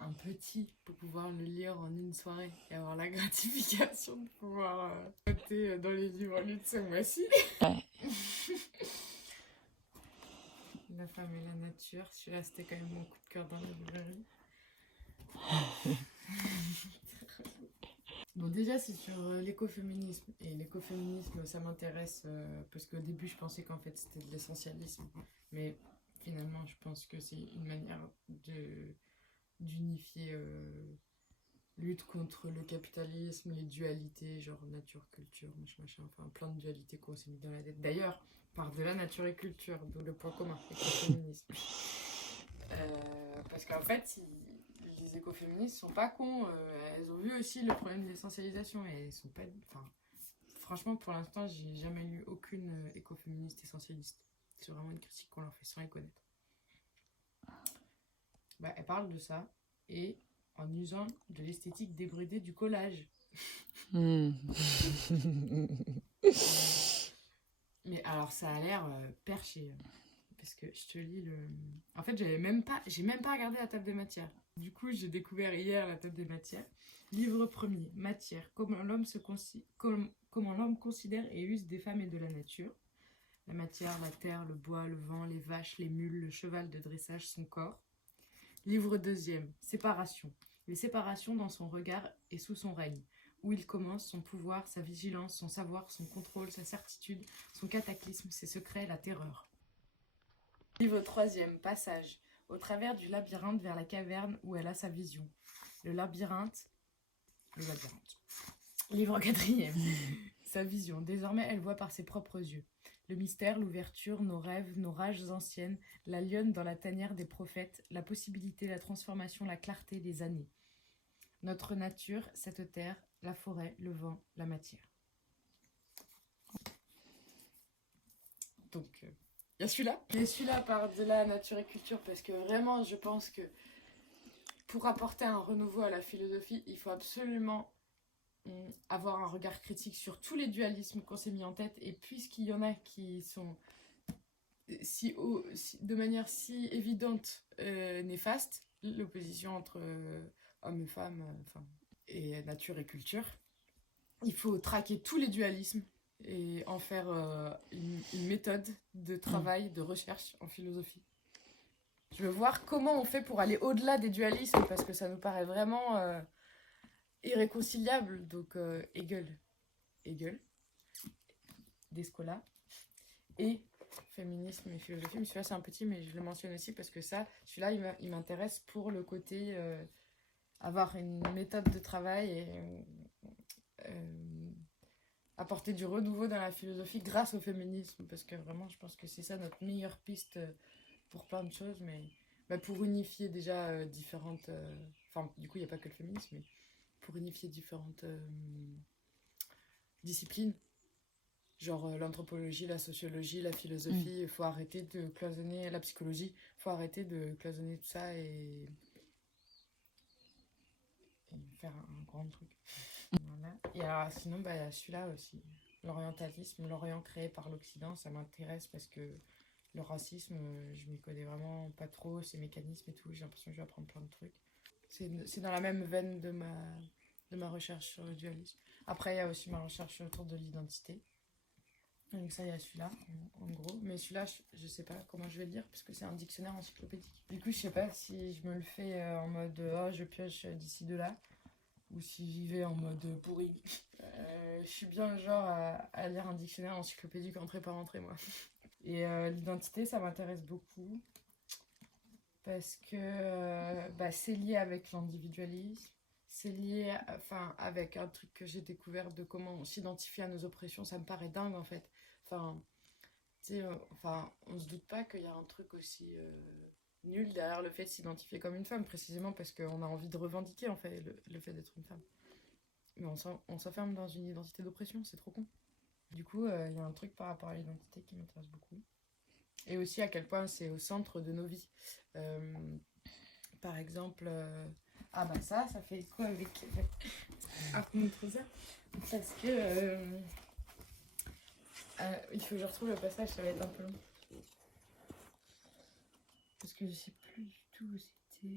un petit pour pouvoir le lire en une soirée et avoir la gratification de pouvoir noter dans les livres lus de ce mois-ci. Ouais. La femme et la nature, celui-là c'était quand même mon coup de cœur dans la librairie. Bon, déjà c'est sur l'écoféminisme, et l'écoféminisme ça m'intéresse parce qu'au début je pensais qu'en fait c'était de l'essentialisme, mais finalement je pense que c'est une manière d'unifier lutte contre le capitalisme, les dualités, genre nature, culture, machin, enfin plein de dualités qu'on s'est mis dans la tête. D'ailleurs, par de la nature et culture, d'où le point commun, écoféminisme. Parce qu'en fait, les écoféministes sont pas cons, elles ont vu aussi le problème de l'essentialisation et elles sont pas. Enfin, franchement, pour l'instant, j'ai jamais lu aucune écoféministe essentialiste. C'est vraiment une critique qu'on leur fait sans les connaître. Bah, elle parle de ça et en usant de l'esthétique débridée du collage. Mais alors ça a l'air perché. Parce que je te lis le... En fait, j'ai même pas regardé la table des matières. Du coup, j'ai découvert hier la table des matières. Livre premier, matière, comment l'homme considère et use des femmes et de la nature. La matière, la terre, le bois, le vent, les vaches, les mules, le cheval de dressage, son corps. Livre deuxième, séparation. Les séparations dans son regard et sous son règne. Où il commence, son pouvoir, sa vigilance, son savoir, son contrôle, sa certitude, son cataclysme, ses secrets, la terreur. Livre troisième, passage. Au travers du labyrinthe vers la caverne où elle a sa vision. Le labyrinthe. Livre quatrième, sa vision. Désormais, elle voit par ses propres yeux. Le mystère, l'ouverture, nos rêves, nos rages anciennes, la lionne dans la tanière des prophètes, la possibilité, la transformation, la clarté des années. Notre nature, cette terre, la forêt, le vent, la matière. Donc, il y a celui-là. Et celui-là part de la nature et culture parce que vraiment, je pense que pour apporter un renouveau à la philosophie, il faut absolument avoir un regard critique sur tous les dualismes qu'on s'est mis en tête. Et puisqu'il y en a qui sont de manière si évidente néfaste, l'opposition entre hommes et femmes, et nature et culture, il faut traquer tous les dualismes et en faire une méthode de travail, de recherche en philosophie. Je veux voir comment on fait pour aller au-delà des dualismes, parce que ça nous paraît vraiment irréconciliable. Donc Hegel, Descola, et féminisme et philosophie. Mais celui-là c'est un petit, mais je le mentionne aussi parce que celui-là il m'intéresse pour le côté avoir une méthode de travail et apporter du renouveau dans la philosophie grâce au féminisme, parce que vraiment je pense que c'est ça notre meilleure piste pour plein de choses, mais pour unifier déjà différentes... Enfin, du coup, il n'y a pas que le féminisme, mais pour unifier différentes disciplines, genre l'anthropologie, la sociologie, la philosophie, il faut arrêter de cloisonner la psychologie, il faut arrêter de cloisonner tout ça et faire un grand truc. Voilà. Et alors, sinon, il y a celui-là aussi. L'orientalisme, l'Orient créé par l'Occident, ça m'intéresse parce que le racisme, je m'y connais vraiment pas trop, ces mécanismes et tout, j'ai l'impression que je vais apprendre plein de trucs. C'est dans la même veine de ma recherche sur le dualisme. Après, il y a aussi ma recherche autour de l'identité. Donc ça, il y a celui-là, en gros. Mais celui-là, je sais pas comment je vais le lire, parce que c'est un dictionnaire encyclopédique. Du coup, je sais pas si je me le fais en mode « Oh, je pioche d'ici, de là », ou si j'y vais en mode pourri. Je suis bien le genre à lire un dictionnaire encyclopédique entrée par entrée, moi. Et l'identité, ça m'intéresse beaucoup parce que c'est lié avec l'individualisme, c'est lié avec un truc que j'ai découvert de comment on s'identifie à nos oppressions. Ça me paraît dingue en fait. On se doute pas qu'il y a un truc aussi nul derrière le fait de s'identifier comme une femme, précisément parce qu'on a envie de revendiquer en fait le fait d'être une femme. Mais on s'enferme dans une identité d'oppression, c'est trop con. Du coup, il y a un truc par rapport à l'identité qui m'intéresse beaucoup. Et aussi à quel point c'est au centre de nos vies. Par exemple, ça fait quoi avec montre ça. Parce que il faut que je retrouve le passage, ça va être un peu long. Parce que je sais plus du tout où c'était.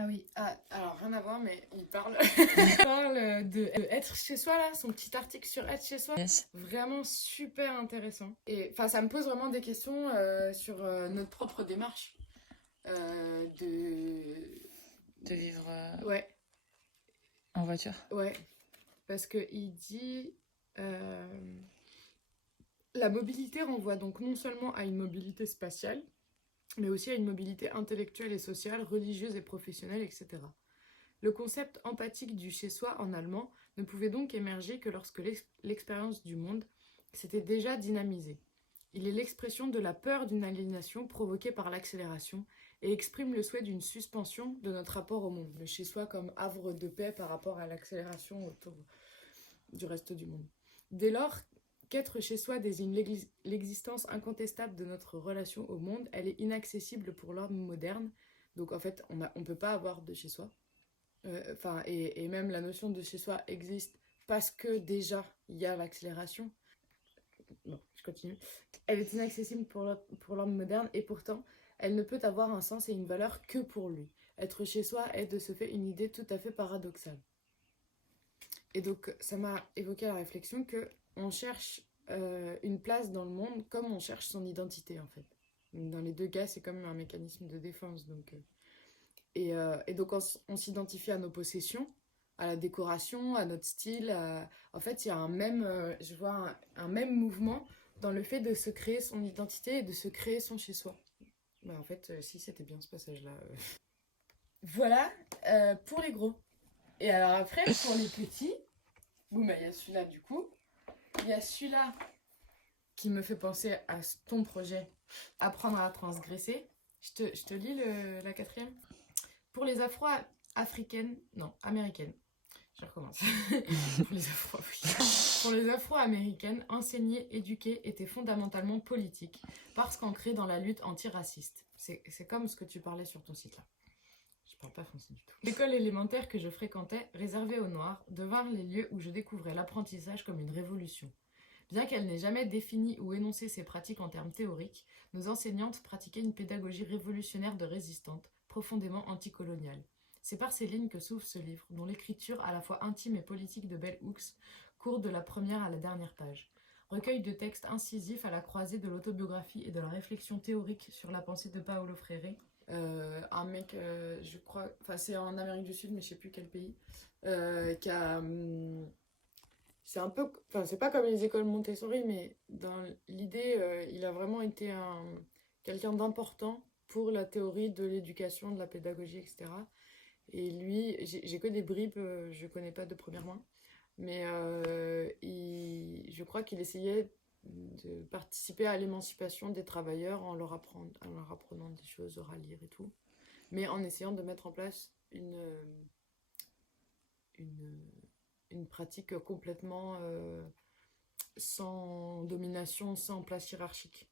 Ah oui, alors rien à voir, mais il parle, il parle de être chez soi, là, son petit article sur être chez soi. Yes. Vraiment super intéressant. Et enfin, ça me pose vraiment des questions sur notre propre démarche. De vivre Ouais, en voiture. ouais. Parce qu'il dit... la mobilité renvoie donc non seulement à une mobilité spatiale, mais aussi à une mobilité intellectuelle et sociale, religieuse et professionnelle, etc. Le concept empathique du chez-soi en allemand ne pouvait donc émerger que lorsque l'expérience du monde s'était déjà dynamisée. Il est l'expression de la peur d'une aliénation provoquée par l'accélération et exprime le souhait d'une suspension de notre rapport au monde, le chez-soi comme havre de paix par rapport à l'accélération autour du reste du monde. Dès lors, qu'être chez soi désigne l'existence incontestable de notre relation au monde, elle est inaccessible pour l'homme moderne. Donc en fait, on ne peut pas avoir de chez soi. Et même la notion de chez soi existe parce que déjà, il y a l'accélération. Bon, je continue. Elle est inaccessible pour l'homme moderne et pourtant, elle ne peut avoir un sens et une valeur que pour lui. Être chez soi est de ce fait une idée tout à fait paradoxale. Et donc, ça m'a évoqué la réflexion que on cherche une place dans le monde comme on cherche son identité, en fait. Dans les deux cas, c'est comme un mécanisme de défense. Et donc, on s'identifie à nos possessions, à la décoration, à notre style. En fait, il y a je vois un même mouvement dans le fait de se créer son identité et de se créer son chez-soi. Bah, en fait, si, c'était bien ce passage-là. Voilà pour les gros. Et alors après, pour les petits, bon, bah, il y a celui-là du coup. Il y a celui-là qui me fait penser à ton projet, apprendre à transgresser. Je te lis la quatrième. Pour les afro-africaines, non, américaines, je recommence. Pour les afro-américaines, enseigner, éduquer était fondamentalement politique, parce qu'ancré dans la lutte antiraciste. C'est comme ce que tu parlais sur ton site là. Je parle pas français du tout. L'école élémentaire que je fréquentais, réservée aux Noirs, devinrent les lieux où je découvrais l'apprentissage comme une révolution. Bien qu'elle n'ait jamais défini ou énoncé ses pratiques en termes théoriques, nos enseignantes pratiquaient une pédagogie révolutionnaire de résistante, profondément anticoloniale. C'est par ces lignes que s'ouvre ce livre, dont l'écriture à la fois intime et politique de Bell Hooks court de la première à la dernière page. Recueil de textes incisifs à la croisée de l'autobiographie et de la réflexion théorique sur la pensée de Paulo Freire. Un mec, je crois, enfin c'est en Amérique du Sud, mais je sais plus quel pays, qui a... c'est un peu, enfin c'est pas comme les écoles Montessori, mais dans l'idée, il a vraiment été quelqu'un d'important pour la théorie de l'éducation, de la pédagogie, etc. Et lui, j'ai que des bribes, je connais pas de première main, mais je crois qu'il essayait de participer à l'émancipation des travailleurs en leur apprenant des choses, à lire et tout, mais en essayant de mettre en place une, une pratique complètement sans domination, sans place hiérarchique.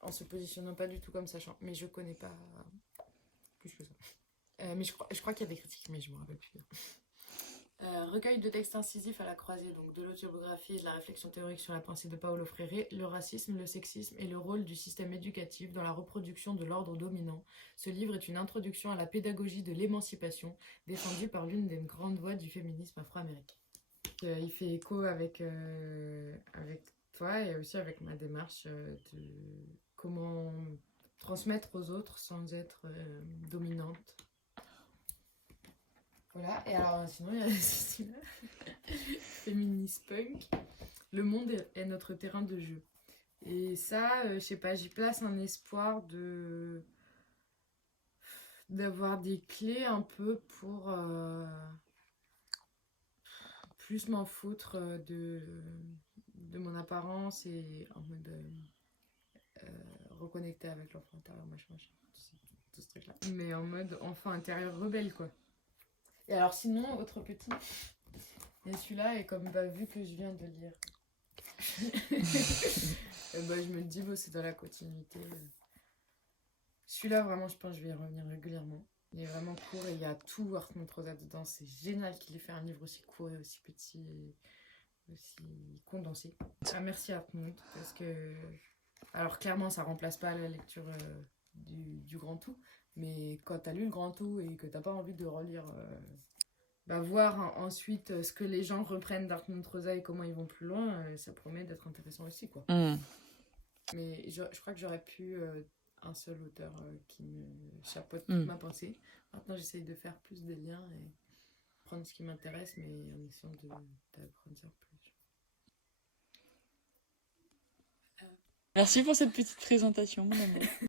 En se positionnant pas du tout comme sachant. Mais je connais pas plus que ça. Mais je crois qu'il y a des critiques, mais je me rappelle plus. Recueil de textes incisifs à la croisée donc de l'autobiographie et de la réflexion théorique sur la pensée de Paulo Freire, le racisme, le sexisme et le rôle du système éducatif dans la reproduction de l'ordre dominant. Ce livre est une introduction à la pédagogie de l'émancipation, défendue par l'une des grandes voix du féminisme afro-américain. Il fait écho avec toi et aussi avec ma démarche de comment transmettre aux autres sans être dominante. Voilà, et alors sinon il y a celui-là, féministe punk, le monde est notre terrain de jeu. Et ça, je sais pas, j'y place un espoir d'avoir des clés un peu pour plus m'en foutre de mon apparence et en mode reconnecter avec l'enfant intérieur, machin, tout ce truc-là. Mais en mode enfant intérieur rebelle, quoi. Et alors sinon, autre petit, et celui-là, et comme vu que je viens de lire, je me dis, bon, c'est dans la continuité. Celui-là, vraiment, je pense que je vais y revenir régulièrement. Il est vraiment court et il y a tout Hartmut Rosa dedans. C'est génial qu'il ait fait un livre aussi court et aussi petit et aussi condensé. Ah, merci Hartmut, parce que... Alors clairement, ça remplace pas la lecture du grand tout. Mais quand t'as lu le grand tout et que t'as pas envie de relire, voir ensuite ce que les gens reprennent d'Art Montreza et comment ils vont plus loin, ça promet d'être intéressant aussi, quoi. Mais je crois que j'aurais pu un seul auteur qui me chapeaute toute ma pensée. Maintenant, j'essaye de faire plus de liens et prendre ce qui m'intéresse, mais en essayant d'agrandir plus. Merci pour cette petite présentation, mon amour.